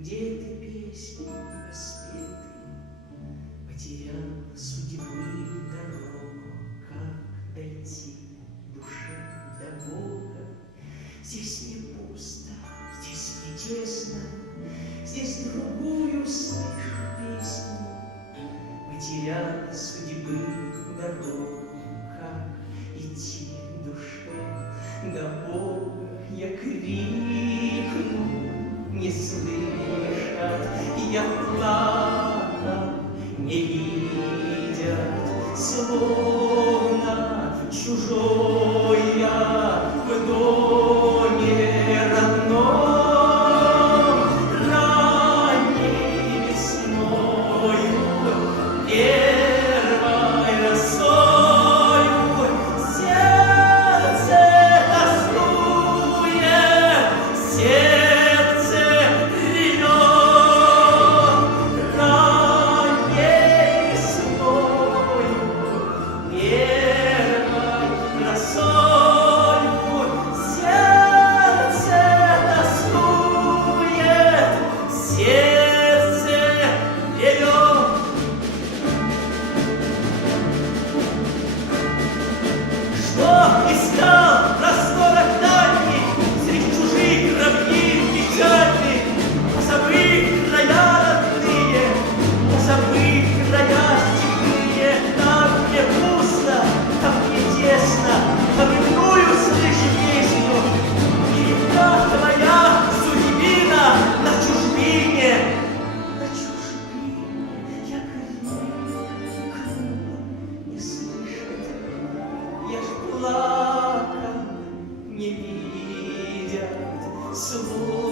Где ты, песни воспетый, потерял судьбы дорогу, как дойти душе до Бога? Здесь не пусто, здесь не тесно, здесь другую слышу песню. Потерял судьбы дорогу, как идти душе до Бога? Я крикну, не слышат, я плакал, не видят, словно чужой я в доме родном. Ранней весною, первой росою сердце тоскует, сердце ревет. Ранней весною, первой росою сердце тоскует, сердце ревет. Что искал просторах дальних, среди чужих равнин печальных, позабыв края родные, позабыв края степные, там, где пусто, там, где тесно, победную слышу песню. И река твоя судьбина на чужбине, на чужбине я крикну, не слышит. Я ж плакал, не видят слов.